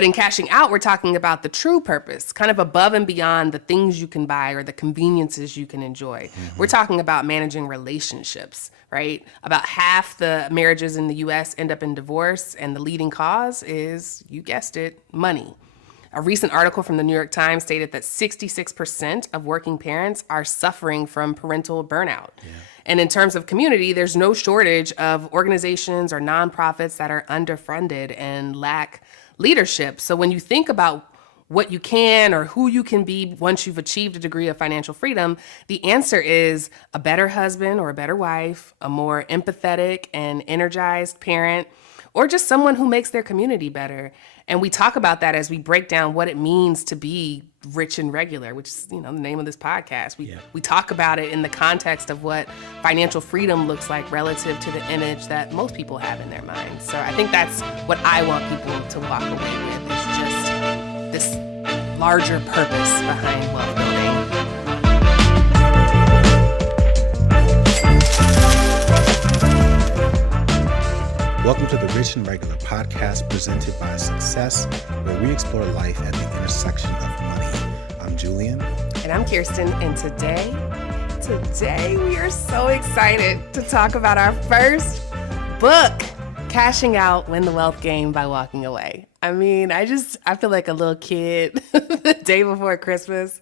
But in cashing out, we're talking about the true purpose, kind of above and beyond the things you can buy or the conveniences you can enjoy. We're talking about managing relationships, right? About half the marriages in the US end up in divorce, and the leading cause is, you guessed it, money. A recent article from the New York Times stated that 66% of working parents are suffering from parental burnout. Yeah. And in terms of community, there's no shortage of organizations or nonprofits that are underfunded and lack leadership. So when you think about what you can or who you can be once you've achieved a degree of financial freedom, the answer is a better husband or a better wife, a more empathetic and energized parent, or just someone who makes their community better. And we talk about that as we break down what it means to be rich and regular, which is, the name of this podcast. We talk about it in the context of what financial freedom looks like relative to the image that most people have in their minds. So I think that's what I want people to walk away with, is just this larger purpose behind wealth building. Welcome to the Rich and Regular podcast presented by Success, where we explore life at the intersection of money. I'm Julien. And I'm Kiersten. And today we are so excited to talk about our first book, Cashing Out, Win the Wealth Game by Walking Away. I mean, I feel like a little kid the day before Christmas,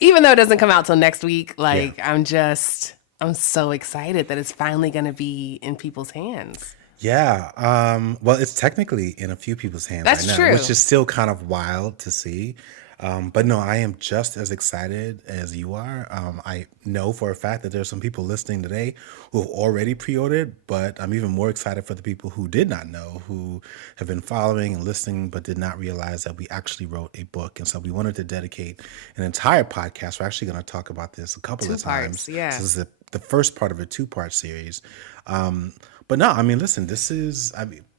even though it doesn't come out till next week. I'm so excited that it's finally going to be in people's hands. Yeah. Well, it's technically in a few people's hands That's right now, true. which is still kind of wild to see. But no, I am just as excited as you are. I know for a fact that there's some people listening today who have already pre-ordered, but I'm even more excited for the people who did not know, who have been following and listening, but did not realize that we actually wrote a book. And so we wanted to dedicate an entire podcast. We're actually going to talk about this a couple of times. Yeah. So this is the first part of a two-part series. But no, I mean, listen,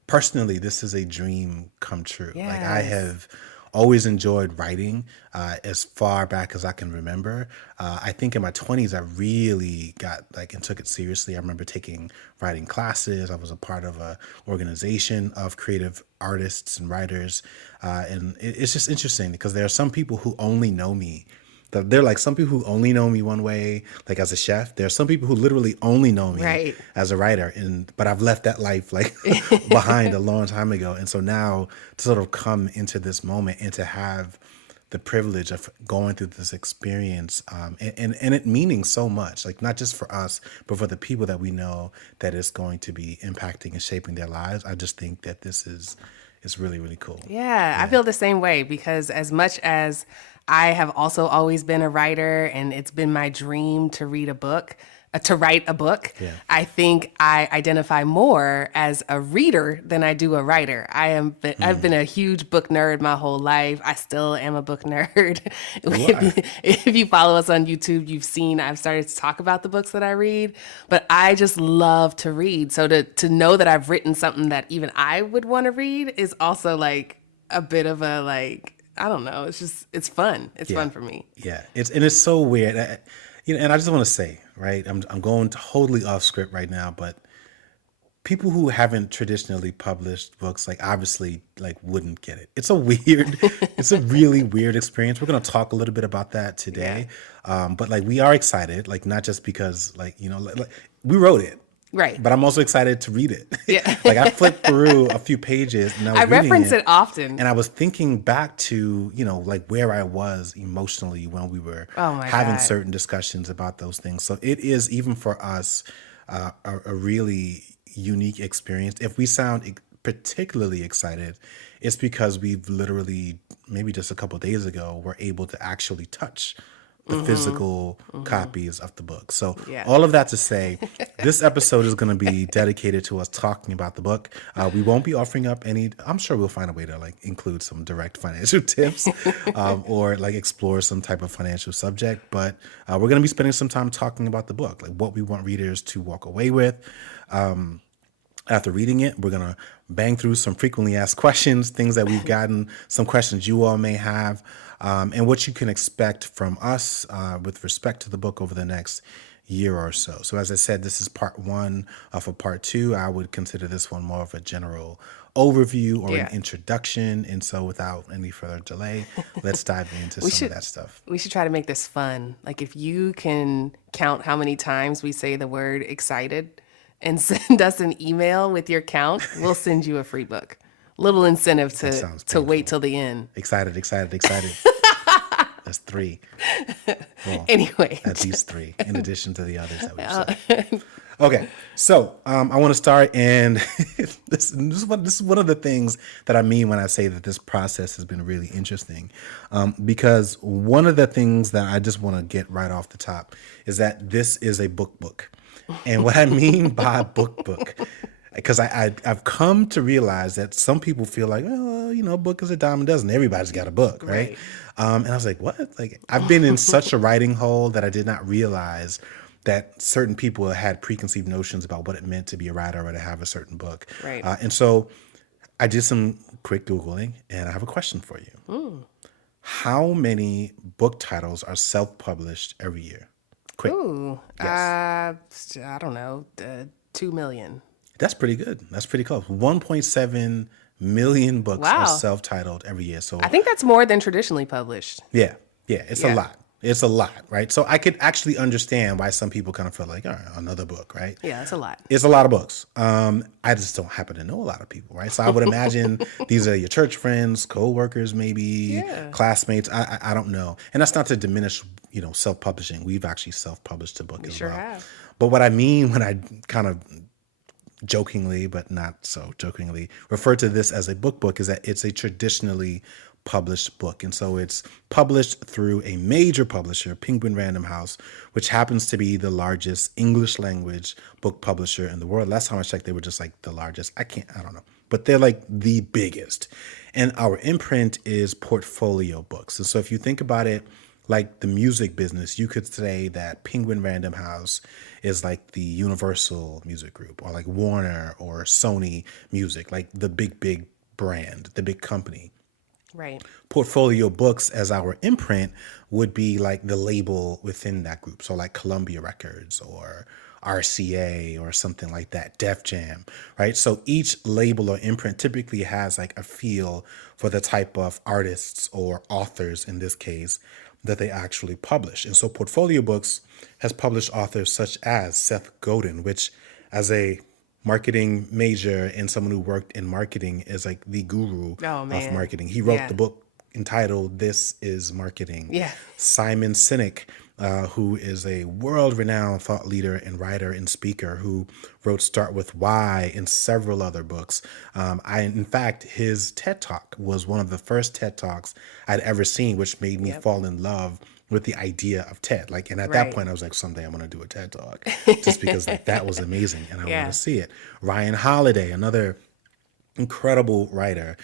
personally, this is a dream come true. Yes. Like, I have always enjoyed writing as far back as I can remember. I think in my 20s, I really got and took it seriously. I remember taking writing classes. I was a part of an organization of creative artists and writers. And it's just interesting because there are some people who only know me. They're like some people who only know me one way, like as a chef. There are some people who literally only know me as a writer, but I've left that life behind a long time ago. And so now to sort of come into this moment and to have the privilege of going through this experience and it meaning so much, not just for us, but for the people that we know that is going to be impacting and shaping their lives. I just think that this is really, really cool. Yeah, I feel the same way because as much as I have also always been a writer and it's been my dream to write a book. Yeah. I think I identify more as a reader than I do a writer. I've been a huge book nerd my whole life. I still am a book nerd. If you follow us on YouTube, you've seen I've started to talk about the books that I read, but I just love to read. So to know that I've written something that even I would want to read is also a bit of a I don't know. It's fun. It's fun for me. Yeah. It's so weird. And I just want to say, right, I'm going totally off script right now, but people who haven't traditionally published books, obviously, wouldn't get it. It's a really weird experience. We're going to talk a little bit about that today. Yeah. But we are excited, not just because we wrote it. Right. But I'm also excited to read it. Yeah. I flipped through a few pages and I reference it often. And I was thinking back to, where I was emotionally when we were having certain discussions about those things. So it is, even for us, a really unique experience. If we sound particularly excited, it's because we've literally, maybe just a couple of days ago, were able to actually touch the physical copies of the book. So all of that to say, this episode is going to be dedicated to us talking about the book. We won't be offering up I'm sure we'll find a way to include some direct financial tips or explore some type of financial subject. But we're going to be spending some time talking about the book, what we want readers to walk away with. After reading it, we're going to bang through some frequently asked questions, things that we've gotten, some questions you all may have, and what you can expect from us with respect to the book over the next year or so. So as I said, this is part one of a part two. I would consider this one more of a general overview or an introduction. And so without any further delay, let's dive into some of that stuff. We should try to make this fun. Like if you can count how many times we say the word excited and send us an email with your count, we'll send you a free book. Little incentive to wait till the end. Excited. That's 3. Well, anyway. At least 3, in addition to the others that we've said. Okay, so I want to start, and this is one of the things that I mean when I say that this process has been really interesting, because one of the things that I just want to get right off the top is that this is a book. And what I mean by book, because I've come to realize that some people feel like, well, book is a dime a dozen. Everybody's got a book, right? And I was like, what? Like, I've been in such a writing hole that I did not realize that certain people had preconceived notions about what it meant to be a writer or to have a certain book. Right. And so I did some quick Googling, and I have a question for you. How many book titles are self-published every year? Quick. Yes. I don't know, 2 million. That's pretty good. That's pretty close. 1.7 million books are self-titled every year. So I think that's more than traditionally published. Yeah, it's a lot. It's a lot, right? So I could actually understand why some people kind of feel like, all right, another book, right? Yeah, it's a lot. It's a lot of books. I just don't happen to know a lot of people, right? So I would imagine these are your church friends, co-workers, maybe classmates. I don't know. And that's not to diminish, self-publishing. We've actually self-published a book as well. Have. But what I mean when I kind of jokingly, but not so jokingly, refer to this as a book is that it's a traditionally published book. And so it's published through a major publisher, Penguin Random House, which happens to be the largest English language book publisher in the world. Last time I checked, they were just like the largest. I don't know, but they're like the biggest. And our imprint is Portfolio Books. And so if you think about it, like the music business, you could say that Penguin Random House is like the Universal Music Group, or like Warner or Sony Music, like the big brand, the big company. Right. Portfolio Books as our imprint would be like the label within that group. So like Columbia Records or RCA or something like that, Def Jam, right? So each label or imprint typically has like a feel for the type of artists or authors, in this case, that they actually publish. And so Portfolio Books has published authors such as Seth Godin, which as a marketing major and someone who worked in marketing is like the guru of marketing. He wrote the book entitled This Is Marketing. Yeah. Simon Sinek, who is a world-renowned thought leader and writer and speaker who wrote Start With Why and several other books. In fact, his TED Talk was one of the first TED Talks I'd ever seen, which made me fall in love with the idea of TED. And at that point I was like, someday I'm going to do a TED Talk, just because that was amazing and I want to see it. Ryan Holiday, another incredible writer.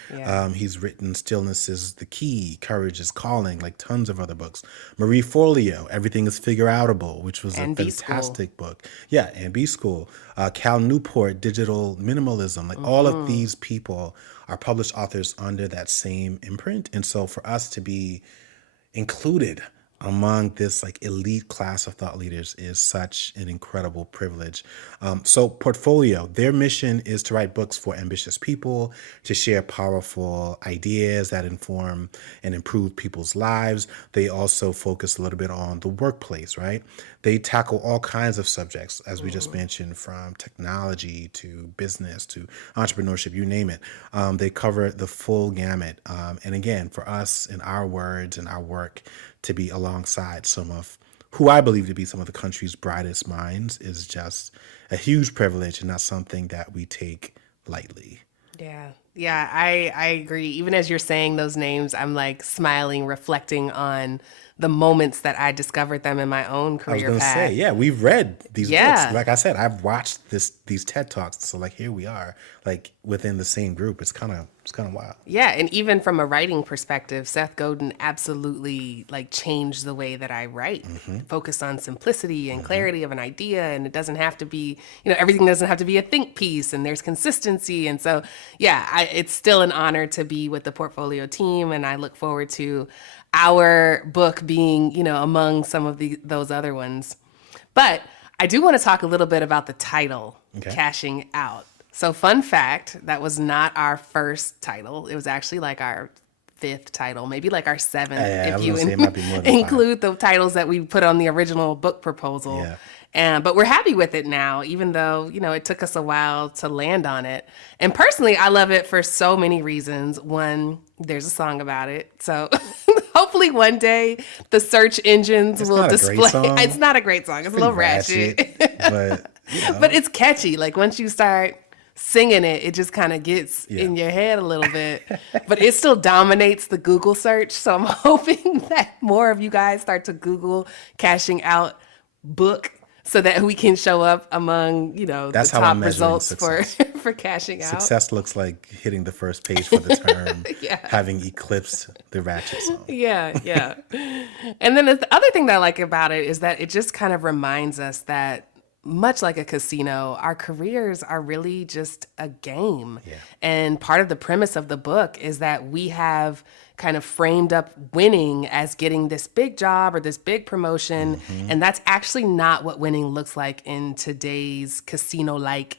He's written Stillness is the Key, Courage is Calling, like tons of other books. Marie Forleo, Everything is Figure-Outable, which was a fantastic book. Yeah, and B School. Cal Newport, Digital Minimalism. Like all of these people are published authors under that same imprint. And so for us to be included among this like elite class of thought leaders is such an incredible privilege. So Portfolio, their mission is to write books for ambitious people, to share powerful ideas that inform and improve people's lives. They also focus a little bit on the workplace, right? They tackle all kinds of subjects, as we just mentioned, from technology to business to entrepreneurship, you name it. They cover the full gamut. And again, for us in our words and our work, to be alongside some of who I believe to be some of the country's brightest minds is just a huge privilege and not something that we take lightly. Yeah, I agree. Even as you're saying those names, I'm like smiling, reflecting on the moments that I discovered them in my own career I was path. going to say, we've read these books. Like I said, I've watched these TED Talks. So like here we are, like within the same group. It's kind of wild. Yeah, and even from a writing perspective, Seth Godin absolutely like changed the way that I write. Focused on simplicity and clarity of an idea, and it doesn't have to be, everything doesn't have to be a think piece, and there's consistency. And so, it's still an honor to be with the Portfolio team, and I look forward to our book being, among some of those other ones. But I do want to talk a little bit about the title, Cashing Out. So fun fact, that was not our first title. It was actually like our fifth title, maybe like our seventh, I if was you gonna say it might be more than five. include the titles that we put on the original book proposal. Yeah. But we're happy with it now, even though, it took us a while to land on it. And personally, I love it for so many reasons. One, there's a song about it. So hopefully one day the search engines will display. It's not a great song. It's a little ratchet. But, but it's catchy. Like once you start singing it, it just kind of gets in your head a little bit. But it still dominates the Google search. So I'm hoping that more of you guys start to Google Cashing Out book, so that we can show up among, that's the how top results for cashing out. Success looks like hitting the first page for the term, having eclipsed the ratchet song. Yeah. And then the other thing that I like about it is that it just kind of reminds us that much like a casino, our careers are really just a game. Yeah. And part of the premise of the book is that we have kind of framed up winning as getting this big job or this big promotion. Mm-hmm. And that's actually not what winning looks like in today's casino-like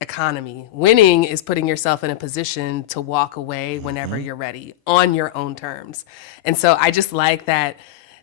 economy. Winning is putting yourself in a position to walk away whenever you're ready on your own terms. And so I just like that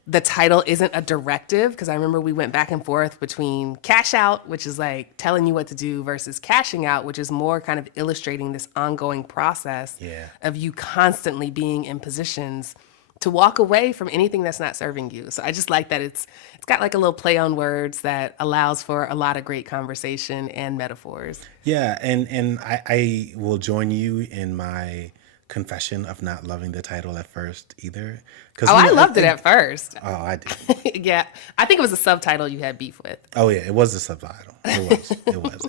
the title isn't a directive, because I remember we went back and forth between cash out, which is like telling you what to do, versus cashing out, which is more kind of illustrating this ongoing process of you constantly being in positions to walk away from anything that's not serving you. So I just like that it's got like a little play on words that allows for a lot of great conversation and metaphors. Yeah, and I will join you in my confession of not loving the title at first either. I loved it at first. Oh, I did. Yeah, I think it was a subtitle you had beef with. Oh yeah, it was a subtitle. It was.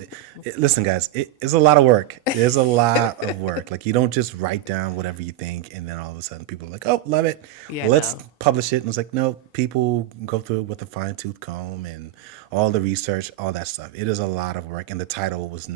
Listen, guys, it's a lot of work. There's a lot of work. Like you don't just write down whatever you think, and then all of a sudden people are like, "Oh, love it. Let's publish it." And it's like, no, people go through it with a fine tooth comb and all the research, all that stuff. It is a lot of work, and the title was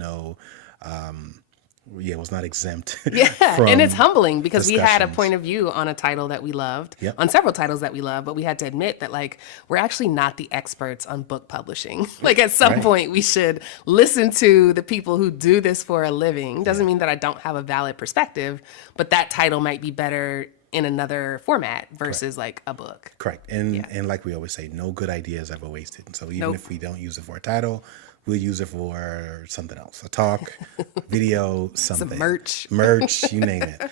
was not exempt. And it's humbling because we had a point of view on a title that we loved, on several titles that we love, but we had to admit that like we're actually not the experts on book publishing. Like at some point we should listen to the people who do this for a living. Doesn't mean that I don't have a valid perspective, but that title might be better in another format versus like a book. Correct. And like we always say, no good idea is ever wasted. And so even if we don't use it for a title, we'll use it for something else, a talk, video, something. Some merch, you name it.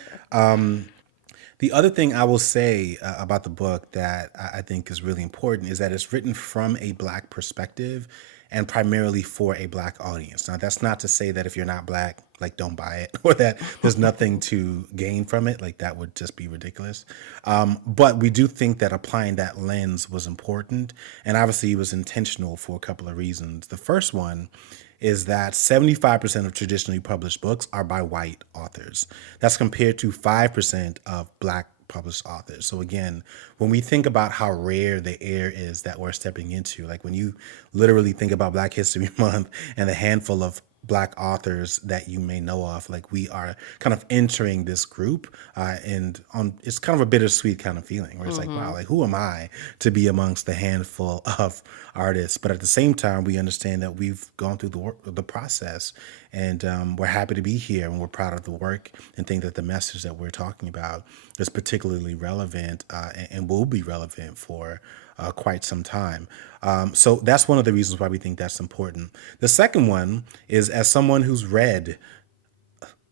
The other thing I will say about the book that I think is really important is that it's written from a Black perspective and primarily for a Black audience. Now, that's not to say that if you're not Black, like don't buy it, or that there's nothing to gain from it. Like that would just be ridiculous. But we do think that applying that lens was important. And obviously it was intentional for a couple of reasons. The first one is that 75% of traditionally published books are by white authors. That's compared to 5% of Black published authors. So again, when we think about how rare the air is that we're stepping into, like when you literally think about Black History Month and the handful of Black authors that you may know of, like we are kind of entering this group, and it's kind of a bittersweet kind of feeling where it's like, wow, like who am I to be amongst the handful of artists? But at the same time, we understand that we've gone through the process, and we're happy to be here, and we're proud of the work, and think that the message that we're talking about is particularly relevant and will be relevant for quite some time. So that's one of the reasons why we think that's important. The second one is, as someone who's read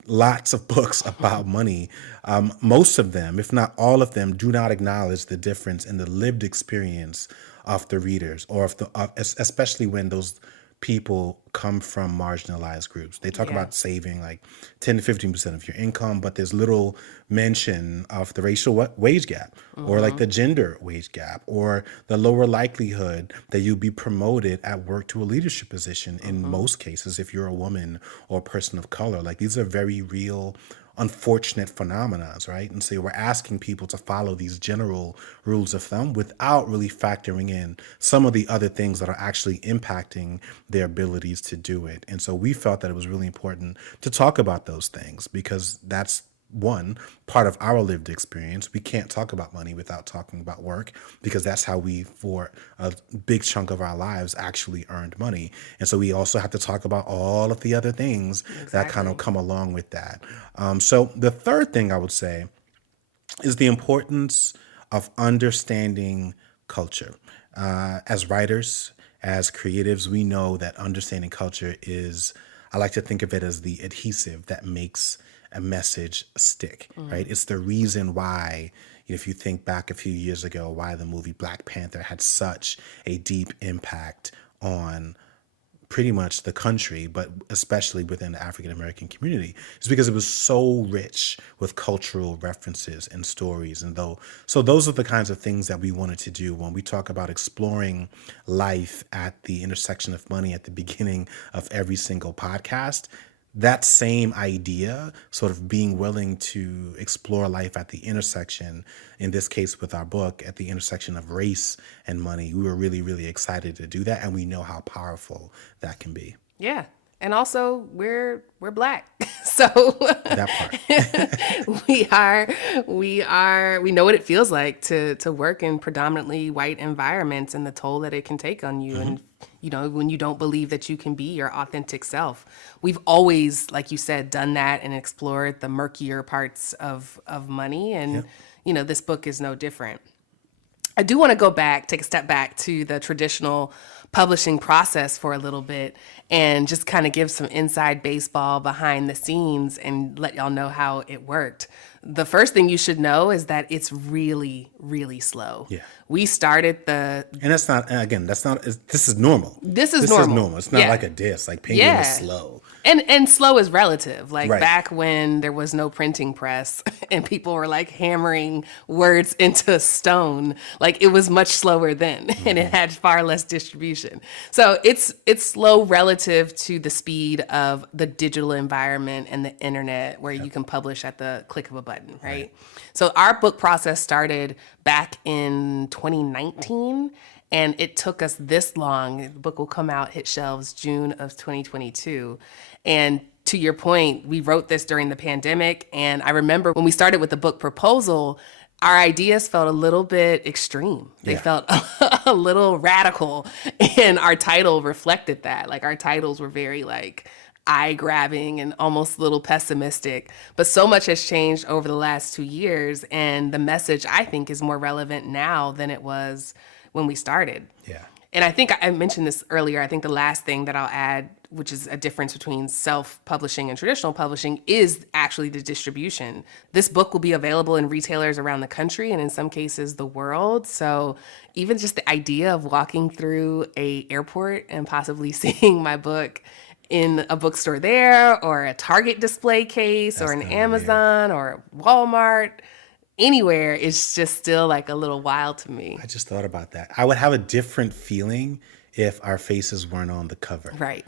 lots of books about money, most of them, if not all of them, do not acknowledge the difference in the lived experience of the readers, or especially when those people come from marginalized groups. They talk about saving like 10 to 15% of your income, but there's little mention of the racial wage gap, or like the gender wage gap, or the lower likelihood that you'll be promoted at work to a leadership position in most cases if you're a woman or a person of color. Like these are very real, unfortunate phenomena, right? And so we're asking people to follow these general rules of thumb without really factoring in some of the other things that are actually impacting their abilities to do it. And so we felt that it was really important to talk about those things, because that's one, part of our lived experience. We can't talk about money without talking about work, because that's how we, for a big chunk of our lives, actually earned money. And so we also have to talk about all of the other things that kind of come along with that. So the third thing I would say is the importance of understanding culture. As writers, as creatives, we know that understanding culture is, I like to think of it as the adhesive that makes a message stick, right? It's the reason why, if you think back a few years ago, why the movie Black Panther had such a deep impact on pretty much the country, but especially within the African American community, is because it was so rich with cultural references and stories. And so those are the kinds of things that we wanted to do when we talk about exploring life at the intersection of money at the beginning of every single podcast. That same idea, sort of being willing to explore life at the intersection, in this case with our book, at the intersection of race and money, we were really, really excited to do that. And we know how powerful that can be. Yeah. And also we're Black. So That part. we know what it feels like to work in predominantly white environments and the toll that it can take on you. And when you don't believe that you can be your authentic self. We've always, like you said, done that and explored the murkier parts of money. And, this book is no different. I do want to take a step back to the traditional publishing process for a little bit and just kind of give some inside baseball behind the scenes and let y'all know how it worked. The first thing you should know is that it's really, really slow. Yeah. We started and this is normal. This is normal. It's not like a diss, like Penguin is slow. And slow is relative. Like Right. back when there was no printing press and people were like hammering words into stone, like it was much slower then and it had far less distribution. So it's slow relative to the speed of the digital environment and the internet where you can publish at the click of a button, right? So our book process started back in 2019. And it took us this long. The book will come out, hit shelves June of 2022. And to your point, we wrote this during the pandemic. And I remember when we started with the book proposal, our ideas felt a little bit extreme. They felt a little radical. And our title reflected that. Like our titles were very like eye-grabbing and almost a little pessimistic. But so much has changed over the last 2 years. And the message, I think, is more relevant now than it was when we started. Yeah. And I think I mentioned this earlier. I think the last thing that I'll add, which is a difference between self-publishing and traditional publishing, is actually the distribution. This book will be available in retailers around the country and in some cases the world. So even just the idea of walking through a airport and possibly seeing my book in a bookstore there or a Target display case or an Amazon or Walmart, anywhere is just still like a little wild to me. I just thought about that. I would have a different feeling if our faces weren't on the cover. Right.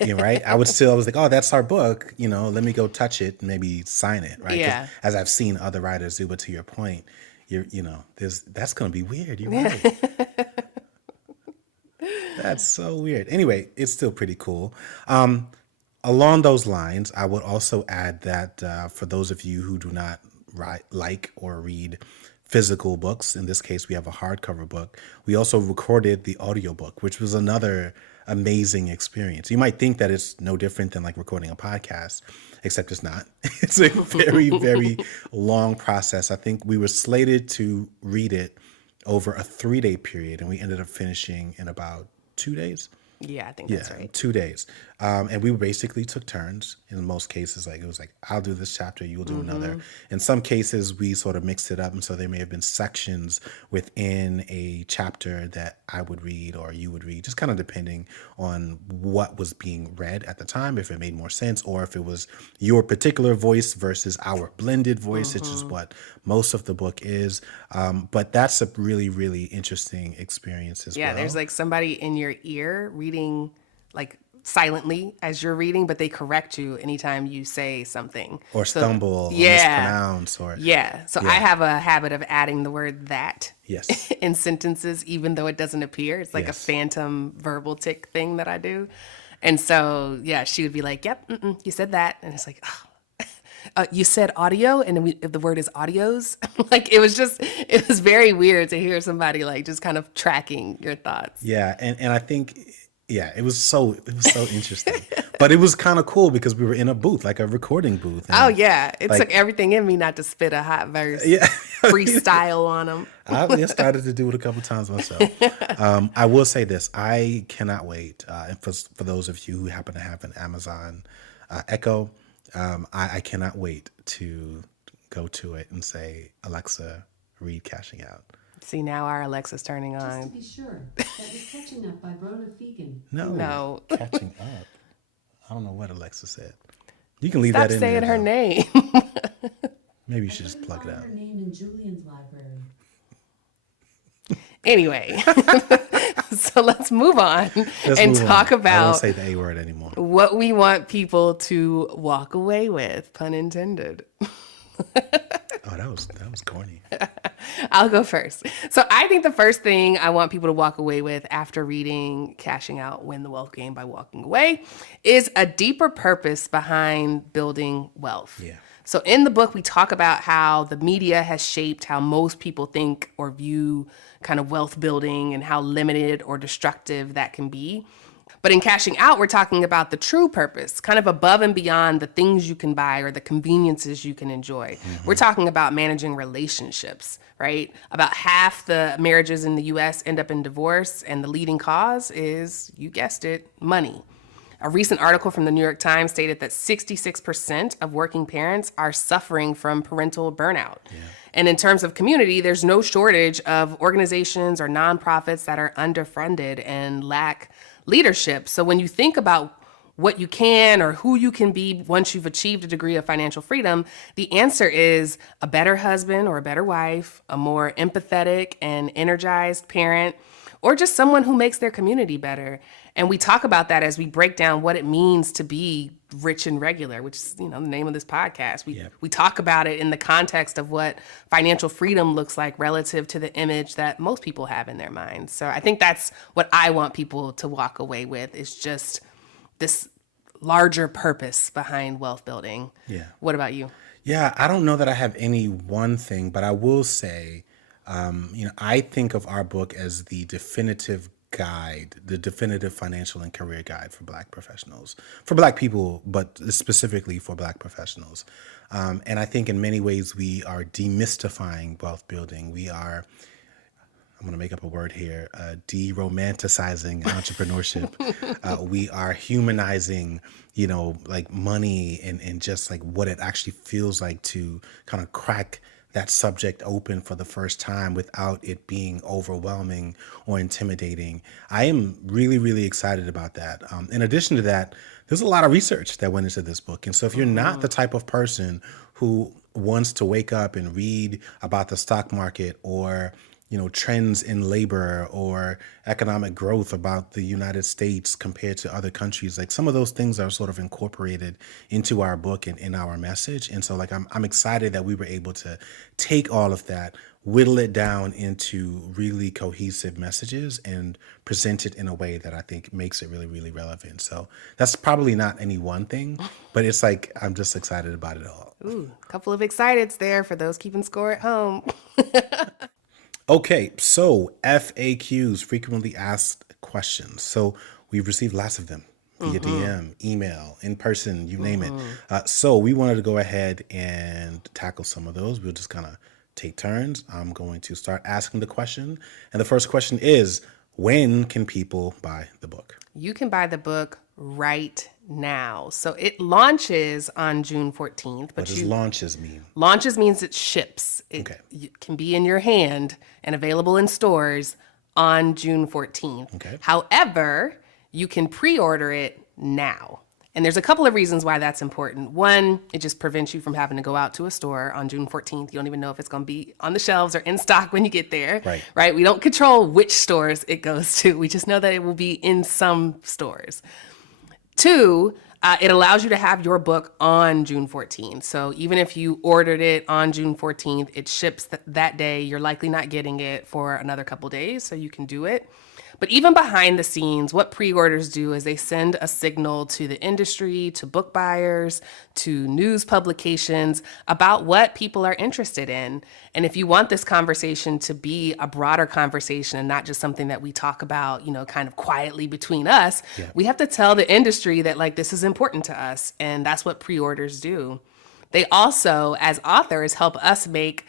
Right? I was like, oh, that's our book. Let me go touch it and maybe sign it. Right? 'Cause Yeah. as I've seen other writers do, but to your point, that's going to be weird. You're right. That's so weird. Anyway, it's still pretty cool. Along those lines, I would also add that for those of you who do not like or read physical books, in this case we have a hardcover book, we also recorded the audiobook, which was another amazing experience. You might think that it's no different than like recording a podcast, except it's not. It's a very, very long process. I think we were slated to read it over a 3-day period and we ended up finishing in about 2 days. Yeah, I think that's right. 2 days. And we basically took turns. In most cases, it was like, I'll do this chapter, you will do another. In some cases, we sort of mixed it up. And so there may have been sections within a chapter that I would read or you would read, just kind of depending on what was being read at the time, if it made more sense, or if it was your particular voice versus our blended voice, which is what most of the book is. But that's a really, really interesting experience as well. Yeah, there's like somebody in your ear reading like silently as you're reading, but they correct you anytime you say something. Or stumble, or mispronounce. So I have a habit of adding the word that Yes. in sentences, even though it doesn't appear. It's like a Yes. phantom verbal tick thing that I do. And so, yeah, she would be like, yep, you said that. And it's like, oh. You said audio, and the word is audios. Like it was very weird to hear somebody like just kind of tracking your thoughts. Yeah, and I think it was so interesting, but it was kind of cool because we were in a booth, like a recording booth. Oh yeah, it like, took everything in me not to spit a hot verse, freestyle on them. I started to do it a couple times myself. I will say this: I cannot wait. And for those of you who happen to have an Amazon Echo, I cannot wait to go to it and say, Alexa, read Cashing Out. See, now our Alexa's turning on. Just to be sure, that was Catching Up by Brona Fegan. No. Catching Up. I don't know what Alexa said. You can leave Stop that in saying there. her name. Maybe you should just plug it out. Her name in Julian's library. Anyway, so let's move on talk I about won't say the A word anymore. what we want people to walk away with, pun intended. Oh, that was corny. I'll go first. So I think the first thing I want people to walk away with after reading Cashing Out, Win the Wealth Game by Walking Away is a deeper purpose behind building wealth. Yeah. So in the book, we talk about how the media has shaped how most people think or view kind of wealth building and how limited or destructive that can be. But in Cashing Out, we're talking about the true purpose, kind of above and beyond the things you can buy or the conveniences you can enjoy. Mm-hmm. We're talking about managing relationships, right? About half the marriages in the US end up in divorce, and the leading cause is, you guessed it, money. A recent article from the New York Times stated that 66% of working parents are suffering from parental burnout. Yeah. And in terms of community, there's no shortage of organizations or nonprofits that are underfunded and lack leadership. So when you think about what you can or who you can be once you've achieved a degree of financial freedom, the answer is a better husband or a better wife, a more empathetic and energized parent, or just someone who makes their community better. And we talk about that as we break down what it means to be rich and regular, which is, the name of this podcast. We talk about it in the context of what financial freedom looks like relative to the image that most people have in their minds. So I think that's what I want people to walk away with, is just this larger purpose behind wealth building. Yeah. What about you? Yeah, I don't know that I have any one thing, but I will say, I think of our book as the definitive guide, the definitive financial and career guide for Black professionals, for Black people, but specifically for Black professionals. And I think in many ways we are demystifying wealth building. We are, I'm going to make up a word here, de-romanticizing entrepreneurship. We are humanizing, like money and just like what it actually feels like to kind of crack that subject open for the first time without it being overwhelming or intimidating. I am really, really excited about that. In addition to that, there's a lot of research that went into this book. And so if you're not the type of person who wants to wake up and read about the stock market or trends in labor or economic growth about the United States compared to other countries, like some of those things are sort of incorporated into our book and in our message. And so like, I'm excited that we were able to take all of that, whittle it down into really cohesive messages and present it in a way that I think makes it really, really relevant. So that's probably not any one thing, but it's like, I'm just excited about it all. Ooh, a couple of exciteds there for those keeping score at home. Okay, so FAQs, frequently asked questions. So we've received lots of them via DM, email, in person, you name it. So we wanted to go ahead and tackle some of those. We'll just kind of take turns. I'm going to start asking the question. And the first question is, when can people buy the book? You can buy the book right now. So it launches on June 14th. But what does launches mean? Launches means it ships. Okay. It can be in your hand and available in stores on June 14th. Okay. However, you can pre-order it now. And there's a couple of reasons why that's important. One, it just prevents you from having to go out to a store on June 14th. You don't even know if it's going to be on the shelves or in stock when you get there. Right? We don't control which stores it goes to. We just know that it will be in some stores. Two, it allows you to have your book on June 14th. So even if you ordered it on June 14th, it ships that day. You're likely not getting it for another couple days, so you can do it. But even behind the scenes, what pre-orders do is they send a signal to the industry, to book buyers, to news publications about what people are interested in. And if you want this conversation to be a broader conversation and not just something that we talk about, kind of quietly between us, we have to tell the industry that like this is important to us. And that's what pre-orders do. They also, as authors, help us make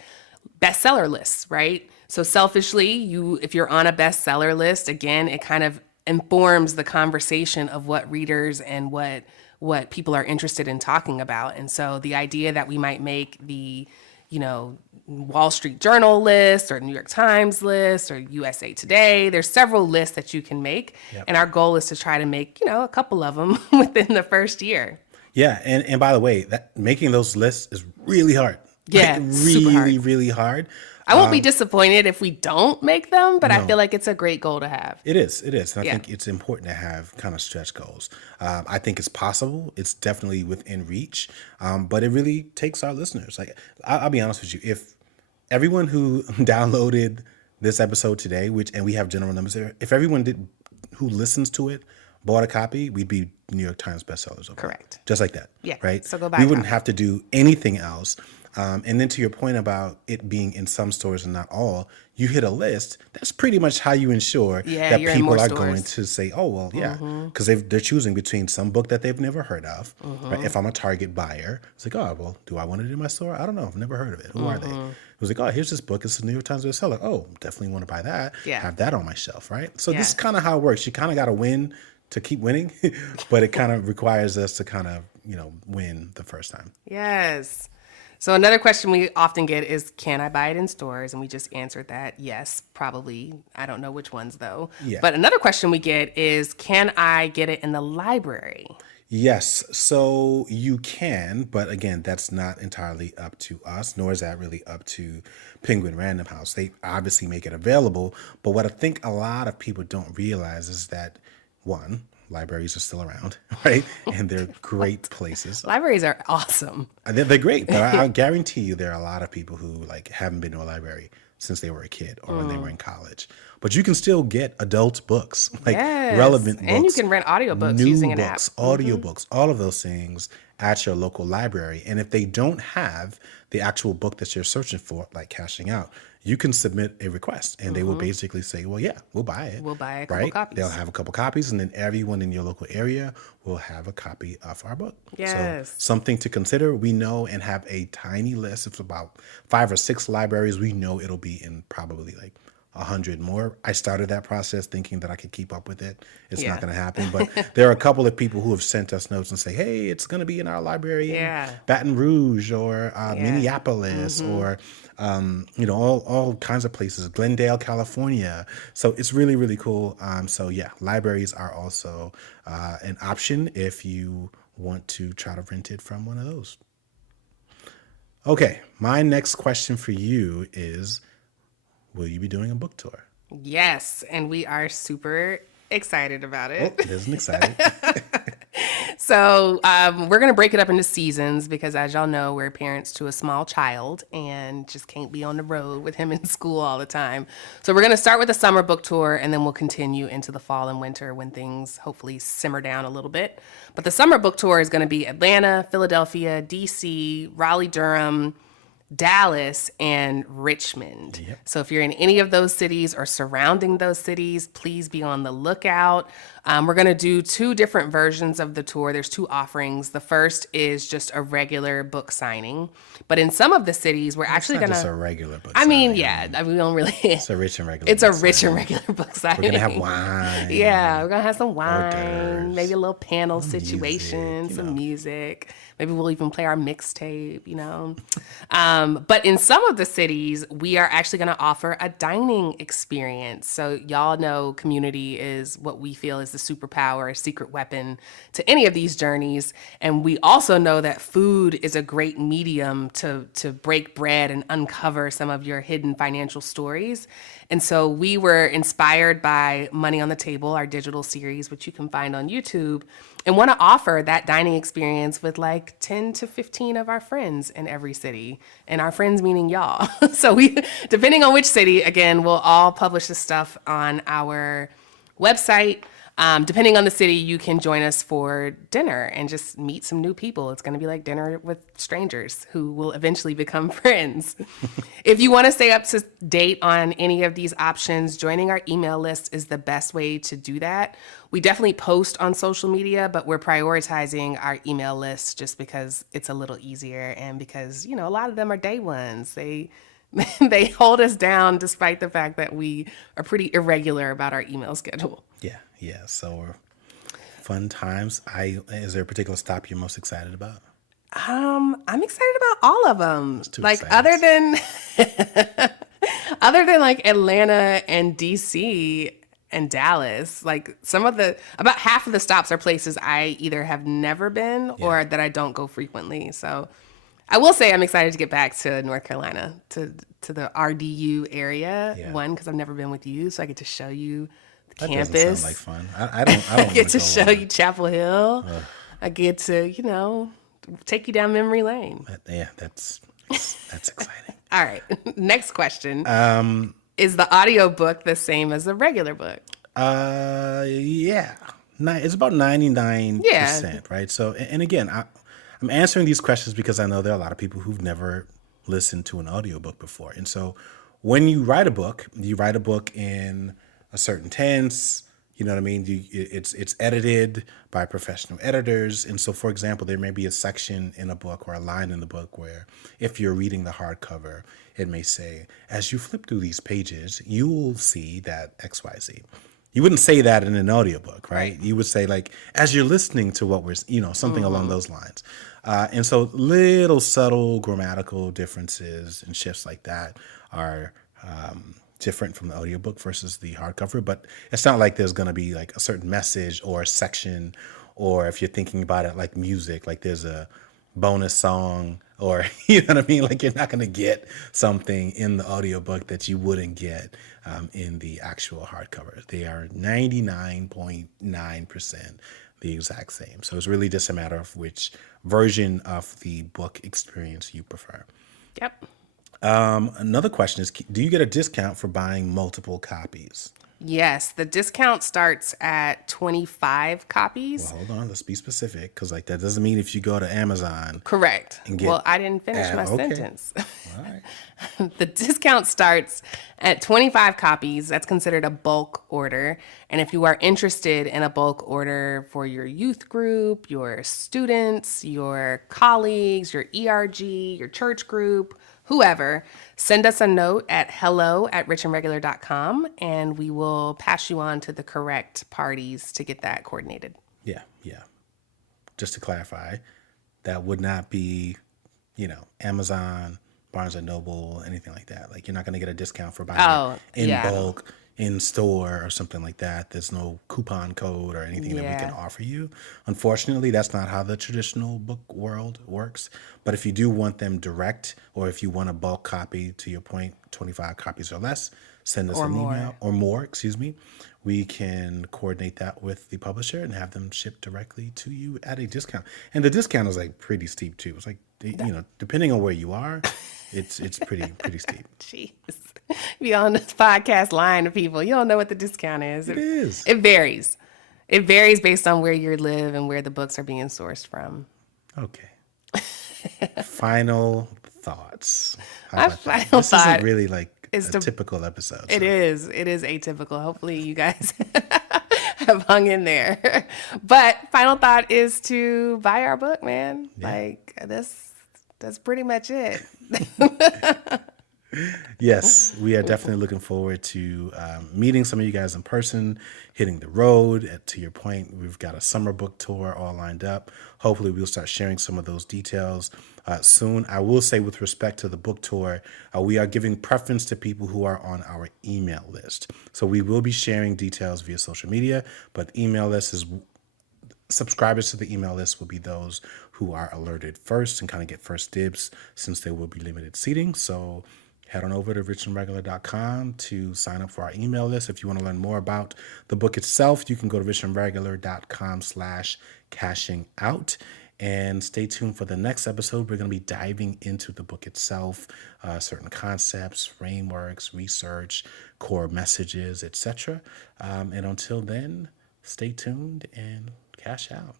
bestseller lists, right? So selfishly, if you're on a bestseller list, again, it kind of informs the conversation of what readers and what people are interested in talking about. And so the idea that we might make the, Wall Street Journal list or New York Times list or USA Today, there's several lists that you can make. Yep. And our goal is to try to make, a couple of them within the first year. Yeah. And by the way, making those lists is really hard. Yeah, like, super hard. Really hard. I won't be disappointed if we don't make them, but I feel like it's a great goal to have. It is. And I think it's important to have kind of stretch goals. I think it's possible. It's definitely within reach. But it really takes our listeners. Like, I'll be honest with you. If everyone who downloaded this episode today, and we have general numbers there, if everyone who listens to it bought a copy, we'd be New York Times bestsellers. Correct. Just like that. Yeah. Right? So go buy We wouldn't have to do anything else. And then to your point about it being in some stores and not all, you hit a list. That's pretty much how you ensure that people are going to say, oh, well, yeah. Because they're choosing between some book that they've never heard of. Right? If I'm a Target buyer, it's like, oh, well, do I want it in my store? I don't know. I've never heard of it. Who are they? It was like, oh, here's this book. It's a New York Times bestseller. Oh, definitely want to buy that. Yeah. Have that on my shelf, right? So this is kind of how it works. You kind of got to win to keep winning, but it kind of requires us to kind of, win the first time. Yes. So another question we often get is, can I buy it in stores? And we just answered that. Yes, probably. I don't know which ones though. Yeah. But another question we get is, can I get it in the library? Yes, so you can, but again, that's not entirely up to us, nor is that really up to Penguin Random House. They obviously make it available, but what I think a lot of people don't realize is that, one, libraries are still around, right? And they're great places. Libraries are awesome. They're great, but I guarantee you there are a lot of people who haven't been to a library since they were a kid or when they were in college. But you can still get adult books, relevant books. And you can rent audiobooks using an app. Audiobooks, all of those things at your local library. And if they don't have the actual book that you're searching for, like Cashing Out, you can submit a request and they will basically say, well, yeah, we'll buy it. We'll buy a couple copies. They'll have a couple copies and then everyone in your local area will have a copy of our book. Yes. So something to consider. We know and have a tiny list. It's about 5 or 6 libraries. We know it'll be in probably 100 more. I started that process thinking that I could keep up with it. It's not going to happen. But there are a couple of people who have sent us notes and say, hey, it's going to be in our library in Baton Rouge or Minneapolis or, all kinds of places, Glendale, California. So it's really, really cool. Libraries are also an option if you want to try to rent it from one of those. Okay, my next question for you is, will you be doing a book tour? Yes, and we are super excited about it. Oh, isn't excited. So we're going to break it up into seasons because, as y'all know, we're parents to a small child and just can't be on the road with him in school all the time. So we're going to start with a summer book tour, and then we'll continue into the fall and winter when things hopefully simmer down a little bit. But the summer book tour is going to be Atlanta, Philadelphia, D.C., Raleigh-Durham, Dallas, and Richmond. Yep. So if you're in any of those cities or surrounding those cities, please be on the lookout. We're going to do 2 different versions of the tour. There's 2 offerings. The first is just a regular book signing. But in some of the cities, we're actually going to... It's a regular book signing. We don't really... It's a rich and regular It's a rich and regular book signing. We're going to have wine. Yeah, we're going to have some wine, maybe a little panel situation, some music. Maybe we'll even play our mixtape, But in some of the cities, we are actually going to offer a dining experience. So y'all know community is what we feel is the superpower, a secret weapon to any of these journeys. And we also know that food is a great medium to break bread and uncover some of your hidden financial stories. And so we were inspired by Money on the Table, our digital series, which you can find on YouTube, and want to offer that dining experience with 10 to 15 of our friends in every city. And our friends meaning y'all. So we, depending on which city, again, we'll all publish this stuff on our website. Depending on the city, you can join us for dinner and just meet some new people. It's going to be like dinner with strangers who will eventually become friends. If you want to stay up to date on any of these options, joining our email list is the best way to do that. We definitely post on social media, but we're prioritizing our email list just because it's a little easier and because, a lot of them are day ones. They hold us down despite the fact that we are pretty irregular about our email schedule. Yeah. So fun times. Is there a particular stop you're most excited about? I'm excited about all of them. Like exciting. other than like Atlanta and DC and Dallas, like about half of the stops are places I either have never been or that I don't go frequently. So I will say I'm excited to get back to North Carolina, to the RDU area. One, because I've never been with you, so I get to show you the campus. Doesn't sound like fun. I don't get to show you Chapel Hill. I get to, take you down memory lane. That's exciting. All right. Next question. Is the audio book the same as the regular book? Yeah. It's about 99%, right? So, and again, I'm answering these questions because I know there are a lot of people who've never listened to an audiobook before. And so when you write a book in a certain tense, you know what I mean? It's edited by professional editors. And so, for example, there may be a section in a book or a line in the book where if you're reading the hardcover, it may say, as you flip through these pages, you will see that XYZ. You wouldn't say that in an audiobook, right? You would say, like, as you're listening to what we're, something along those lines. And so little subtle grammatical differences and shifts like that are different from the audiobook versus the hardcover. But it's not like there's going to be like a certain message or a section, or if you're thinking about it like music, like there's a bonus song, or you know what I mean? Like you're not going to get something in the audiobook that you wouldn't get in the actual hardcover. They are 99.9% the exact same. So it's really just a matter of which version of the book experience you prefer. Yep. Another question is, do you get a discount for buying multiple copies? Yes, the discount starts at 25 copies. Well, hold on, let's be specific, because like that doesn't mean if you go to Amazon. Correct. Well, I didn't finish my sentence. All right. The discount starts at 25 copies. That's considered a bulk order. And if you are interested in a bulk order for your youth group, your students, your colleagues, your ERG, your church group, whoever, send us a note at hello@richandregular.com and we will pass you on to the correct parties to get that coordinated. Yeah. Just to clarify, that would not be, Amazon, Barnes & Noble, anything like that. Like you're not going to get a discount for buying it in bulk, in store or something like that. There's no coupon code or anything that we can offer you. Unfortunately, that's not how the traditional book world works. But if you do want them direct, or if you want a bulk copy, to your point, 25 copies or less, send us an email, or more, we can coordinate that with the publisher and have them shipped directly to you at a discount. And the discount is like pretty steep too. It's like, depending on where you are, it's pretty steep. Jeez. Be on this podcast lying to people. You don't know what the discount is. It is. It varies. It varies based on where you live and where the books are being sourced from. Okay. Final thoughts. This isn't really like a typical episode. It is. It is atypical. Hopefully you guys have hung in there. But final thought is to buy our book, man. Yeah. Like that's pretty much it. Yes, we are definitely looking forward to meeting some of you guys in person, hitting the road. To your point, we've got a summer book tour all lined up. Hopefully, we'll start sharing some of those details soon. I will say, with respect to the book tour, we are giving preference to people who are on our email list. So we will be sharing details via social media, but subscribers to the email list will be those who are alerted first and kind of get first dibs, since there will be limited seating. So head on over to richandregular.com to sign up for our email list. If you want to learn more about the book itself, you can go to richandregular.com/cashing out. And stay tuned for the next episode. We're going to be diving into the book itself, certain concepts, frameworks, research, core messages, etc. And until then, stay tuned and cash out.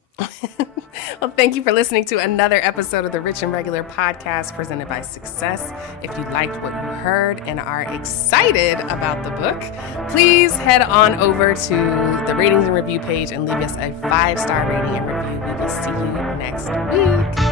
Well, thank you for listening to another episode of the Rich and Regular podcast presented by Success. If you liked what you heard and are excited about the book, please head on over to the ratings and review page and leave us a 5-star rating and review. We will see you next week.